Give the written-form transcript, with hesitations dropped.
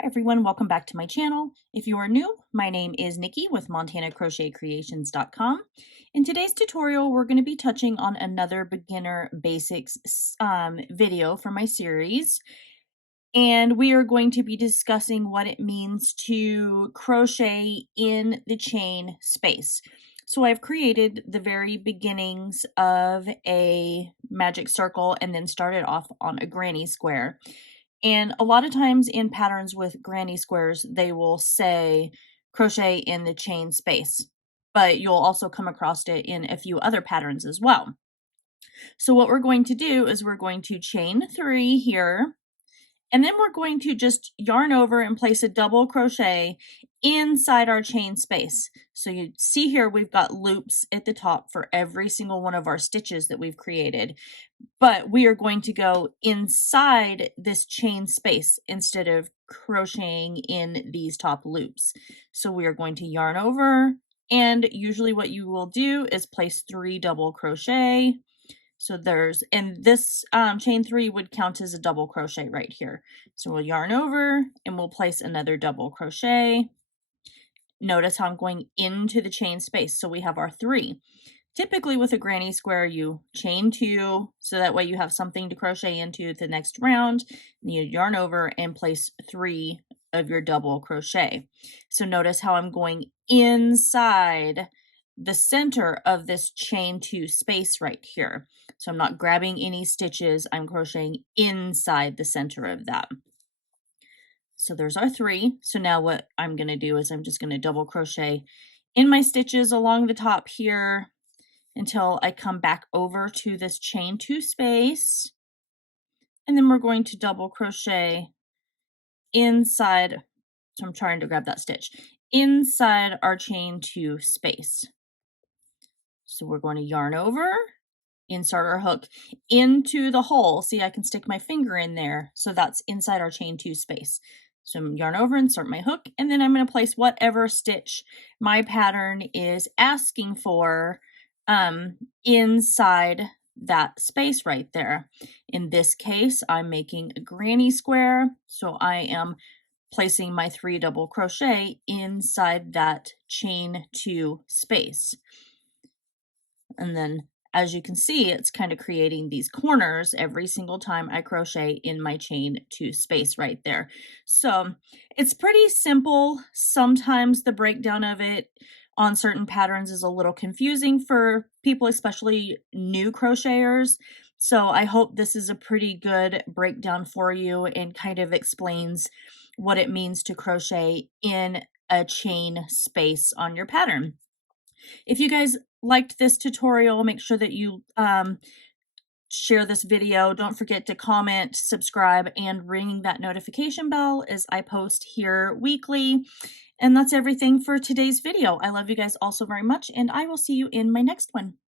Hi everyone, welcome back to my channel. If you are new, my name is Nikki with MontanaCrochetCreations.com. In today's tutorial, we're going to be touching on another beginner basics video for my series. And we are going to be discussing what it means to crochet in the chain space. So I've created the very beginnings of a magic circle and then started off on a granny square. And a lot of times in patterns with granny squares, they will say crochet in the chain space, but you'll also come across it in a few other patterns as well. So what we're going to do is we're going to chain 3 here, and then we're going to just yarn over and place a double crochet inside our chain space. So you see here we've got loops at the top for every single one of our stitches that we've created, but we are going to go inside this chain space instead of crocheting in these top loops. So we are going to yarn over, and usually what you will do is place 3 double crochet. So and this chain 3 would count as a double crochet right here. So we'll yarn over and we'll place another double crochet. Notice how I'm going into the chain space. So we have our 3. Typically with a granny square, you chain 2, so that way you have something to crochet into the next round. And you yarn over and place 3 of your double crochet. So notice how I'm going inside the center of this chain 2 space right here. So I'm not grabbing any stitches, I'm crocheting inside the center of that. So there's our 3. So now what I'm going to do is I'm just going to double crochet in my stitches along the top here until I come back over to this chain 2 space. And then we're going to double crochet inside, so I'm trying to grab that stitch, inside our chain 2 space. So we're going to yarn over, insert our hook into the hole. See, I can stick my finger in there. So that's inside our chain 2 space. So I'm yarn over, insert my hook, and then I'm going to place whatever stitch my pattern is asking for inside that space right there. In this case, I'm making a granny square. So I am placing my 3 double crochet inside that chain 2 space. And then as you can see, it's kind of creating these corners every single time I crochet in my chain 2 space right there. So it's pretty simple. Sometimes the breakdown of it on certain patterns is a little confusing for people, especially new crocheters. So I hope this is a pretty good breakdown for you and kind of explains what it means to crochet in a chain space on your pattern. If you guys liked this tutorial, make sure that you share this video. Don't forget to comment, subscribe, and ring that notification bell as I post here weekly. And that's everything for today's video. I love you guys all so very much, and I will see you in my next one.